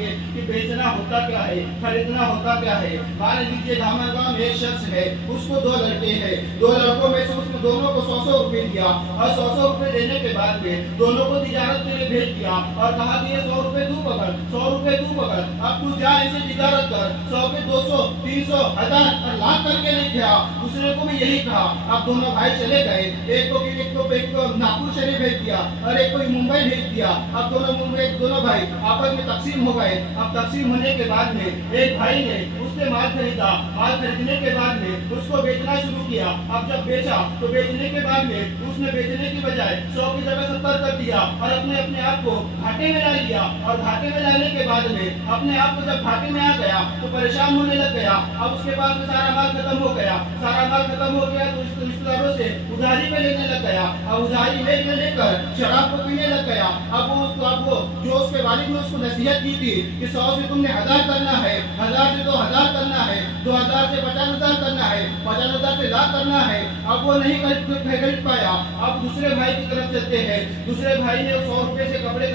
समझेंगे कि बेचना होता क्या है, खरीदना होता क्या है। मान लीजिए दामन गांव में एक शख्स है, उसको 2 लड़के हैं, 2 लड़कों में से उसने दोनों को 100-100 रुपए दिया और 100-100 रुपए देने के बाद में दोनों को तिजारत के लिए भेज दिया और कहा कि ये 100 रुपए तू पकड़, 100 रुपए तू पकड़, अब तू जा इसे तिजारत कर, 100 के 200, 300, 1000 और लाख करके नहीं गया। दूसरे को भी यही कहा। अब दोनों भाई चले गए, एक को नागपुर शरीफ भेज दिया और एक को मुंबई भेज दिया। अब दोनों भाई आपस में तकसीम हो गए। अब तकसीम होने के बाद में एक भाई ने उससे माल खरीदा, माल खरीदने के बाद में उसको बेचना शुरू किया। अब जब बेचा तो बेचने के बाद में उसने बेचने की बजाय 100 की जगह 70 कर दिया और अपने आप को घाटे में ला लिया। और घाटे में लाने के बाद में अपने आप को जब घाटे में आ गया तो परेशान होने लग गया। अब उसके पास में सारा माल खत्म हो गया, सारा माल खत्म हो गया तो रिश्तेदारों से उधारी पे लेने लग गया। अब उधारी लेकर शराब को पीने लग गया। अब वो जो उसके वालिद ने उसको नसीहत की थी कि 100 से तुमने 1000 करना है, 1000 से 2000 करना है, 2000 से 50,000 करना है, 50,000 से लाख करना है। अब वो नहीं खरीद पाया। अब दूसरे भाई की तरफ चलते हैं। दूसरे भाई ने 100 रुपए से कपड़े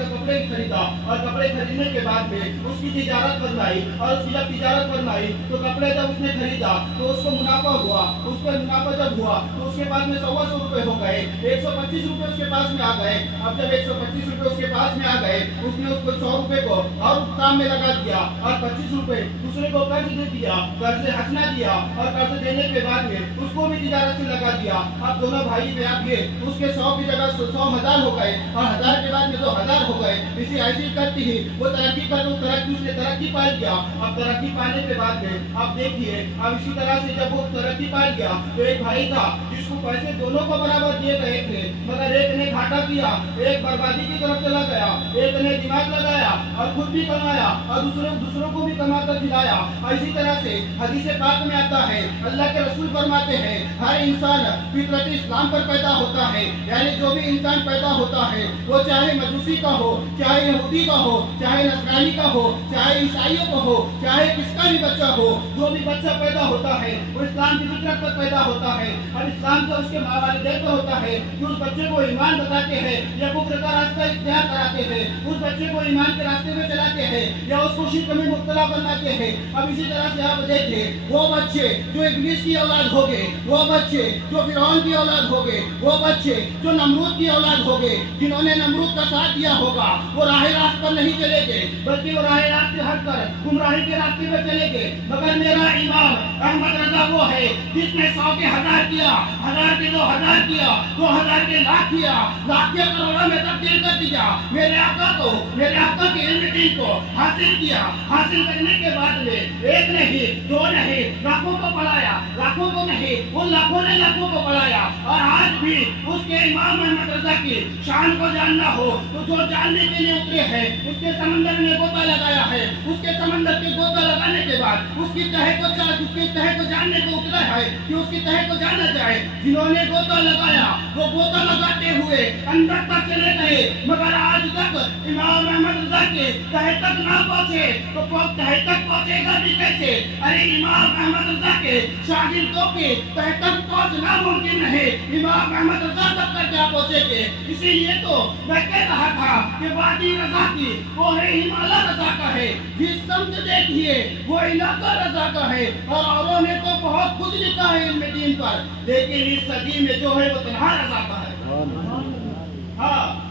खरीदा और कपड़े खरीदने के बाद में उसकी तिजारत बनवाई और उसकी जब तिजारत बनवाई तो कपड़े जब उसने खरीदा तो उसको मुनाफा हुआ। उसका मुनाफा जब हुआ तो उसके पास में 100 रुपए हो गए, 125 रुपए उसके पास में आ गए। अब जब 125 रुपए उसके पास में आ गए उसने उसको 100 रुपए को और काम में लगा दिया और 25 रुपए दूसरे को कर्ज दे दिया, कर्ज हंसना दिया और कर्ज देने के बाद में उसको भी तिजारत से लगा दिया। अब दोनों भाई में आप ये उसके 100 की जगह 100,000 हो गए और 1000 के बाद में 2000 हो गए। इसी ऐसी करती ही वो उसने तरक्की पा लिया। अब तरक्की पाने के बाद में आप देखिए, अब इसी तरह से जब वो तरक्की पा गया तो एक भाई था जिसको पैसे दोनों को बराबर दिए गए थे, मगर एक ने घाटा किया, एक बर्बादी की तरफ चला गया, एक ने दिमाग लगाया और खुद भी कमाया और दूसरों को भी कमाकर दिलाया। इसी तरह से हदीस पाक में आता है, अल्लाह के रसूल फरमाते हैं हर इंसान फितरत इस्लाम पर पैदा होता है। यानी जो भी इंसान पैदा होता है वो चाहे मजूसी का हो, चाहे यहूदी का हो, चाहे नसरानी का हो, चाहे ईसाइयों का हो, चाहे किसका भी बच्चा हो, जो भी बच्चा पैदा होता है वो इस्लाम की फितरत पर पैदा होता है। और इस्लाम का उसके वालिदैन पर होता है कि उस बच्चे को ईमान बताते हैं या कुफ्र का रास्ता इख्तियार कराते हैं, उस बच्चे को ईमान के रास्ते में चलाते हैं या उसको शिर्क में मुब्तला बनाते हैं। अब इसी तरह से आप देखिए वो बच्चे जो इब्लीस की औलाद हो गए, वो बच्चे जो फिरौन की औलाद हो गए, वो बच्चे जो नमरूद की औलाद हो गए, जिन्होंने नमरूद का साथ दिया होगा वो राह रास्त पर नहीं चले गए बल्कि वो राह रास्ते हटकर गुमराही के रास्ते में चले गए। मगर मेरा इमाम अहमद रजा वो है जिसने 100 के 1000 किया, 1000 के 2000 किया, 2000 के लाख किया, लाख के करोड़ों में तब्दील कर दिया। मेरे आका के इल्म को हासिल किया। हासिल करने के बाद में एक नहीं, 2 नहीं, लाखों को पढ़ाया, लाखों को नहीं, उन लाखों ने लाखों को पढ़ाया। और आज भी उसके इमाम अहमद रजा की शान को जानना हो तो जो जानने के लिए उतरे हैं उसके समंदर में गोता लगाया है, उसके समंदर के गोता लगाने के बाद उसकी तह को जानने को उतरा है कि उसकी तह को जाना जाए। जिन्होंने गोता लगाया वो गोता लगाते हुए अंदर तक चले गए, मगर आज तक इमाम अहमद रजा के तह तक ना पहुंचे तो तह तक पहुंचेगा भी कैसे? अरे इमाम अहमद रजा के शागिर्दों के तह तक पहुंचना मुमकिन नहीं, इमाम अहमद रजा तक क्या पहुंचेंगे? इसीलिए तो मैं कह रहा था कि वादी रजा की वो है हिमालय रजा का है, जिस समझ देखिए वो इलाका रजा का है। और औरों ने तो बहुत कुछ लिखा है इल्म दीन पर, लेकिन इस सदी में जो है वो तन्हा रजा का है। हाँ।